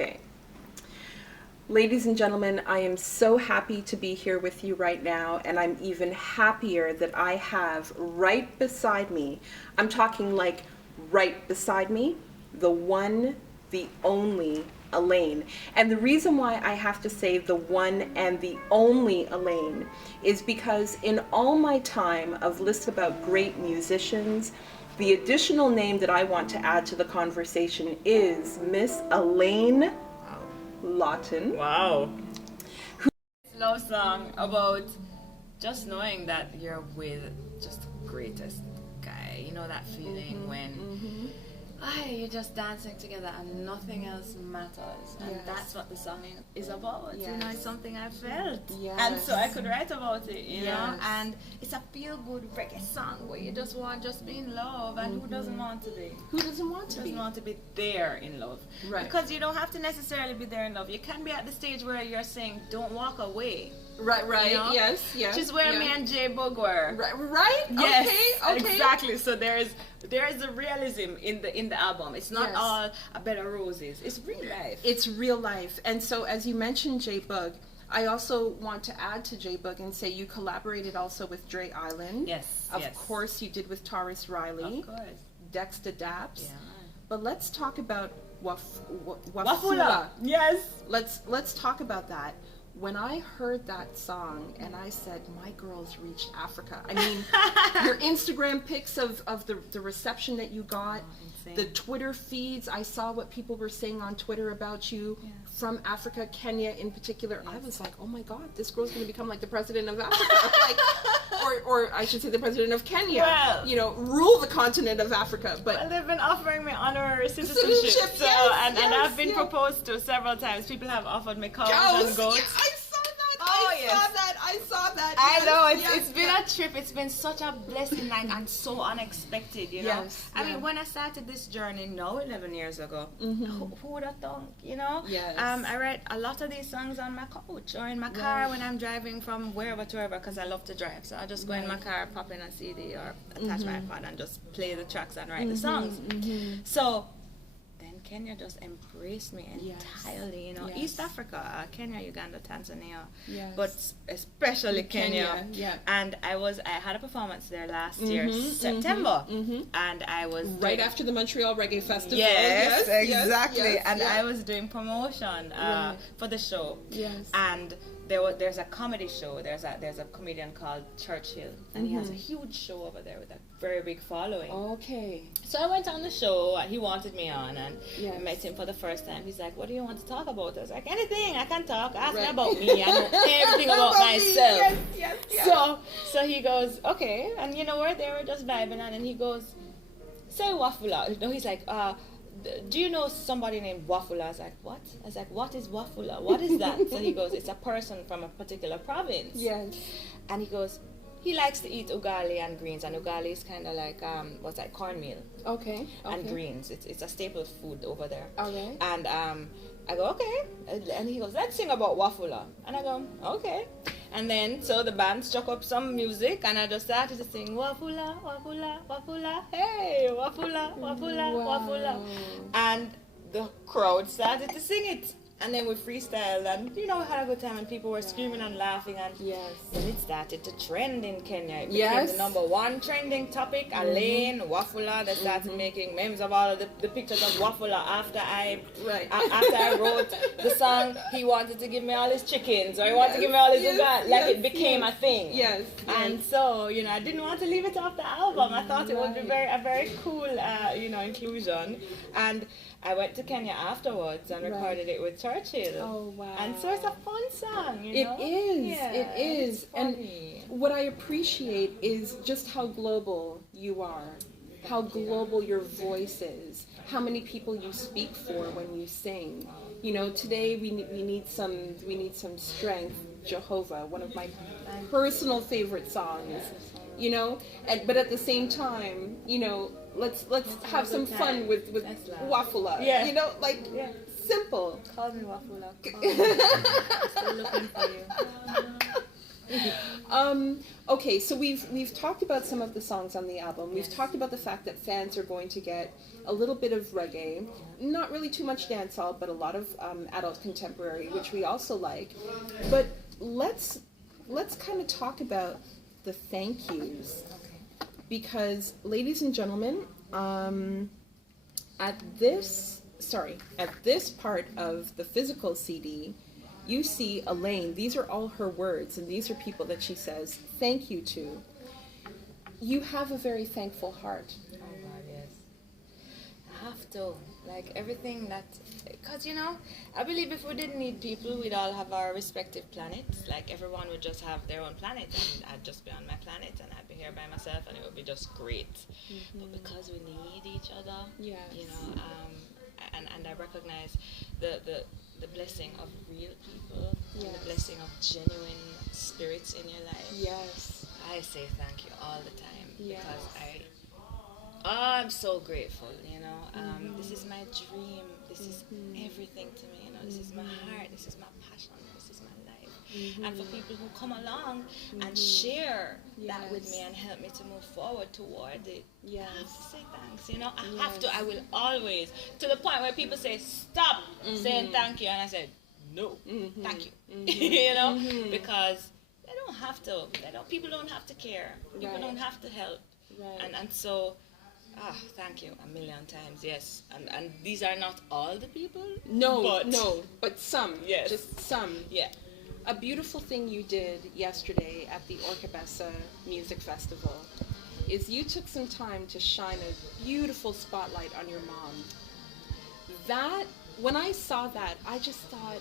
Okay. Ladies and gentlemen, I am so happy to be here with you right now, and I'm even happier that I have right beside me, I'm talking like right beside me, the one, the only Alaine. And the reason why I have to say the one and the only Alaine is because in all my time of lists about great musicians, the additional name that I want to add to the conversation is Miss Alaine Lawton. Wow. Love song about just knowing that you're with just the greatest guy. You know that feeling when you're just dancing together and nothing else matters. And that's what the song is about. Yes. You know, it's something I felt. Yes. And so I could write about it, you know. And it's a feel-good reggae song where you just want just be in love. And who doesn't want to be? Who doesn't want to be? Doesn't want to be there in love. Right. Because you don't have to necessarily be there in love. You can be at the stage where you're saying, don't walk away. Right, You know? yes. Which is where me and J-Boog were. Right? Yes, Okay. exactly. So there is a realism in the album. It's not Yes. all a bed of roses. It's real life. It's real life. And so as you mentioned J-Boog, I also want to add to J-Boog and say you collaborated also with Dre Island. Yes. Of course you did with Tarrus Riley. Of course. Dexta Daps. Yeah. But let's talk about Wafula. Wafula. Yes. Let's talk about that. When I heard that song and I said, my girls reached Africa. I mean, your Instagram pics of the reception that you got, the Twitter feeds, I saw what people were saying on Twitter about you from Africa, Kenya in particular. I was like, oh my God, this girl's going to become like the president of Africa. or I should say the president of Kenya. Well, you know, rule the continent of Africa. But well, they've been offering me honorary citizenship. So, and I've been proposed to several times. People have offered me cows and goats. Yeah, I saw that. I saw that. I Yes, know yes, it's been a trip. It's been such a blessing, like, and so unexpected. You know. Yes, I mean, when I started this journey now 11 years ago, who would have thought? You know. Yes. I write a lot of these songs on my couch or in my car when I'm driving from wherever to wherever because I love to drive. So I just go in my car, pop in a CD or attach my iPod and just play the tracks and write the songs. So. Kenya just embraced me entirely, you know. East Africa, Kenya, Uganda, Tanzania, but especially Kenya. And I had a performance there last year, September, and I was right after the Montreal Reggae Festival. Yes, exactly. Yes, and I was doing promotion for the show. And there's a comedy show. There's a comedian called Churchill, and he has a huge show over there with a very big following. Okay. So I went on the show. He wanted me on, and I met him for the first time. He's like, "What do you want to talk about?" I was like, "Anything. I can talk. Ask me about me. I know everything about myself." Yes. So he goes, "Okay," and you know what? They were just vibing, and then he goes, "Say Wafula." No, he's like, do you know somebody named Wafula? I was like, what? I was like, what is Wafula? What is that? So he goes, it's a person from a particular province. Yes. And he goes, he likes to eat ugali and greens, and ugali is kind of like, what's that, cornmeal. Okay. And greens. It's a staple food over there. Okay. And I go, okay. And he goes, let's sing about Wafula. And I go, okay. And then, so the band struck up some music, and I just started to sing, Wafula, Wafula, Wafula, hey, Wafula, Wafula, Wafula. And the crowd started to sing it. And then we freestyled, and we had a good time, and people were screaming and laughing, and then it started to trend in Kenya. It became the number one trending topic. Alaine, Wafula, they started making memes of all of the pictures of Wafula after I wrote the song. He wanted to give me all his chickens, or he wanted to give me all his it became a thing. And so, I didn't want to leave it off the album. I thought it would be a very cool, inclusion. And I went to Kenya afterwards and recorded it with Churchill. Oh, wow. And so it's a fun song, It is. And what I appreciate is just how global you are, how global your voice is, how many people you speak for when you sing. Today we need some strength. Jehovah, one of my personal favorite songs. But at the same time, let's have some fun with Wafula. Simple. Call me Wafula. I'm still looking for you. Okay, so we've talked about some of the songs on the album. We've talked about the fact that fans are going to get a little bit of reggae, not really too much dancehall, but a lot of adult contemporary, which we also like. But let's kind of talk about the thank yous, because, ladies and gentlemen, at this part of the physical CD, you see Alaine. These are all her words, and these are people that she says thank you to. You have a very thankful heart. Oh God, yes. I have to. Like everything that, because I believe if we didn't need people, we'd all have our respective planets. Like everyone would just have their own planet, and I'd just be on my planet, and I'd be here by myself, and it would be just great. Mm-hmm. But because we need each other, yes. And I recognize the blessing of real people, yes. and the blessing of genuine spirits in your life. Yes. I say thank you all the time, yes. because I'm so grateful, this is my dream, this is everything to me, this is my heart, this is my passion, this is my life. And for people who come along and share that with me and help me to move forward toward it, I have to say thanks, I have to, I will always, to the point where people say, stop saying thank you, and I said, no, thank you, because they don't have to, people don't have to care, people don't have to help, and so, thank you a million times, yes. And these are not all the people? No, but some. Yes. Just some. Yeah. A beautiful thing you did yesterday at the Orcabessa Music Festival is you took some time to shine a beautiful spotlight on your mom. That, when I saw that, I just thought,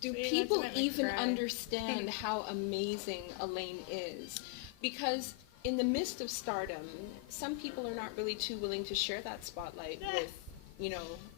do people even understand how amazing Alaine is? Because in the midst of stardom, some people are not really too willing to share that spotlight with,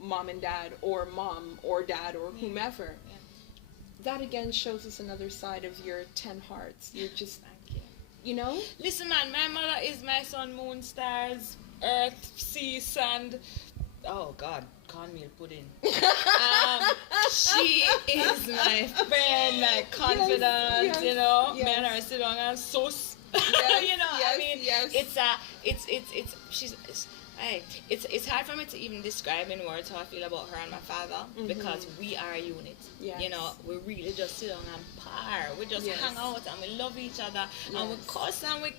mom and dad, or mom or dad or whomever. Yeah. That again shows us another side of your 10 hearts. You're just, thank you. Listen, man, my mother is my sun, moon, stars, earth, sea, sand. Oh God, cornmeal pudding. She is my friend, my confidant. Me and her sit down and sauce. It's hard for me to even describe in words how I feel about her and my father, because we are a unit. Yes. We really just sit down and par. We just hang out and we love each other, and we cuss and we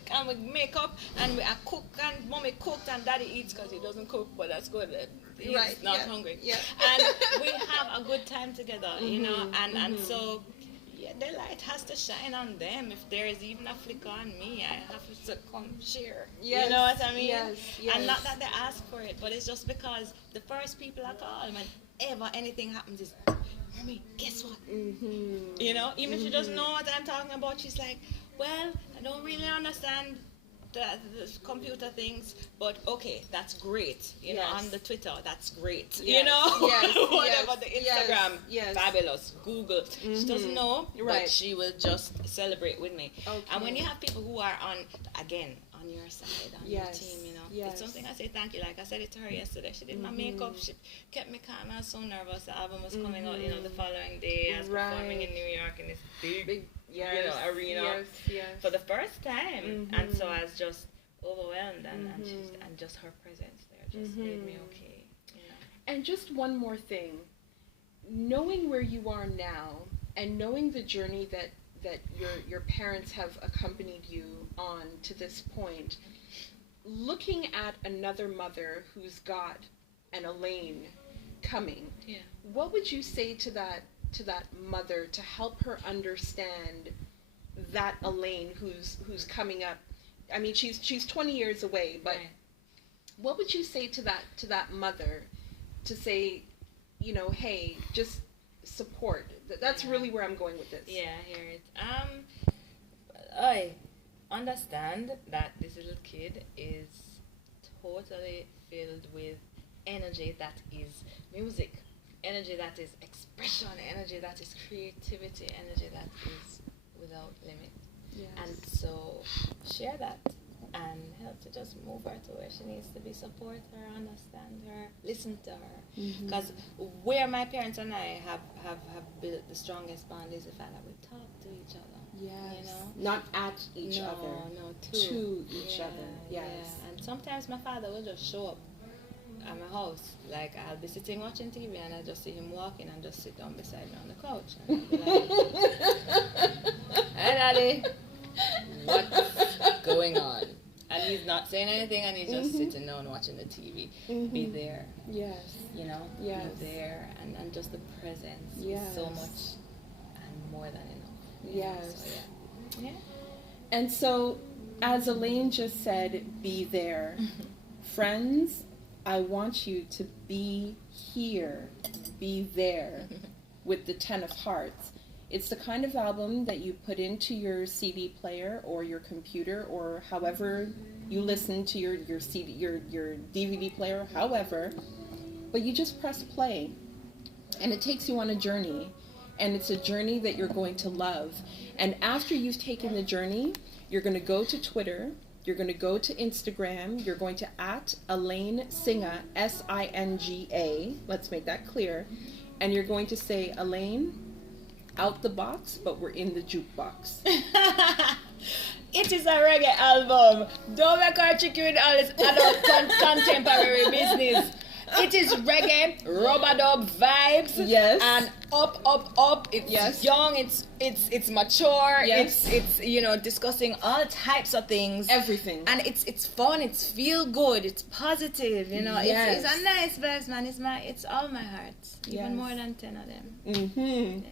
make up, and I cook, and mommy cooked and daddy eats because he doesn't cook, but that's good. He's not hungry. Yeah. And we have a good time together, and so. Yeah, the light has to shine on them. If there is even a flicker on me, I have to come share. Yes, you know what I mean? Yes. And not that they ask for it, but it's just because the first people I call whenever anything happens is, Mommy, guess what? Even if she doesn't know what I'm talking about, she's like, well, I don't really understand the computer things, but okay, that's great. On the Twitter, that's great. Whatever, the Instagram, fabulous. Google, she doesn't know, but she will just celebrate with me. Okay. And when you have people who are on your side, on your team, it's something I say thank you. Like I said it to her yesterday. She did my makeup. She kept me calm. I was so nervous. The album was coming out, the following day. I was performing in New York in this big arena for the first time, and so I was just overwhelmed, and just her presence there just made me okay. And just one more thing, knowing where you are now, and knowing the journey that your parents have accompanied you on to this point, looking at another mother who's got an Alaine coming, what would you say to that mother to help her understand that Alaine who's coming up? I mean, she's 20 years away, but what would you say to that mother to say, hey, just support? That's really where I'm going with this. Yeah, I hear it. I understand that this little kid is totally filled with energy that is music, energy that is expression, energy that is creativity, energy that is without limit. Yes. And so share that and help to just move her to where she needs to be, support her, understand her, listen to her. Because where my parents and I have built the strongest bond is the fact that we talk to each other. Yes. You know? Not at each other. No, to each other. Yes. Yeah. And sometimes my father will just show up at my house. Like, I'll be sitting watching TV and I just see him walking and just sit down beside me on the couch. And I'll be like, hey, Daddy, what's going on? And he's not saying anything and he's just sitting down watching the TV. Be there. Yes. You know? Yes. Be there. And just the presence yes. is so much and more than enough. Yes. So, yeah. And so, as Alaine just said, be there. Friends, I want you to be here, be there with the 10 of Hearts. It's the kind of album that you put into your CD player or your computer or however you listen to your CD, your DVD player, however, but you just press play and it takes you on a journey, and it's a journey that you're going to love. And after you've taken the journey, you're going to go to Twitter, you're going to go to Instagram, you're going to @Alaine Singa, Singa, let's make that clear, and you're going to say, Alaine, out the box, but we're in the jukebox. It is a reggae album. Don't make her trick you with all this adult contemporary business. It is reggae, rub-a-dub vibes. Yes. And up. It's yes. young, it's mature, yes. it's discussing all types of things. Everything. And it's fun, it's feel good, it's positive, Yes. It's a nice vibes, man. It's all my heart. Even yes. more than 10 of them. Mm-hmm. Yeah.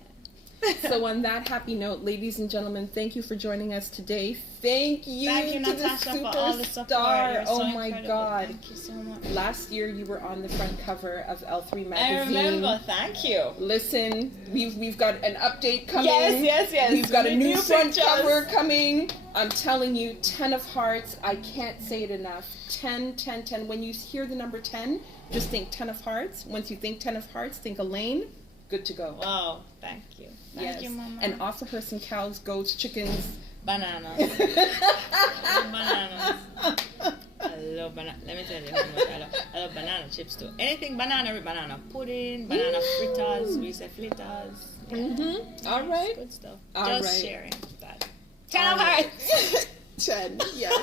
So on that happy note, ladies and gentlemen, thank you for joining us today. Thank you to Natasha, the for all the support. superstar. Oh my God. Thank you so much. Last year you were on the front cover of L3 magazine. I remember, thank you. Listen, we've got an update coming. Yes. We've got a new front pictures. cover coming. I'm telling you, 10 of Hearts. I can't say it enough. 10. When you hear the number 10, just think 10 of Hearts. Once you think 10 of Hearts, think Alaine. Good to go. Wow, thank you. Thank you, Mama. And offer her some cows, goats, chickens. Bananas. Bananas. I love banana. Let me tell you how much I love banana chips too. Anything banana with banana pudding, banana fritters, we say fritters. Mm-hmm. All right. Good stuff. All Just right. sharing. But 10 of Hearts. 10, yes.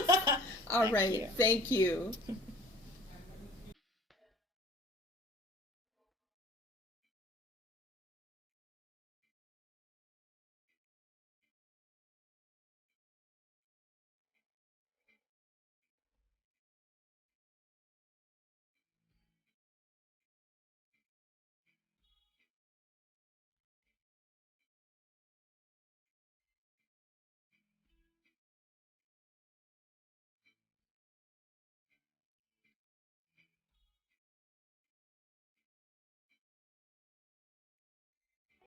All right. Thank you.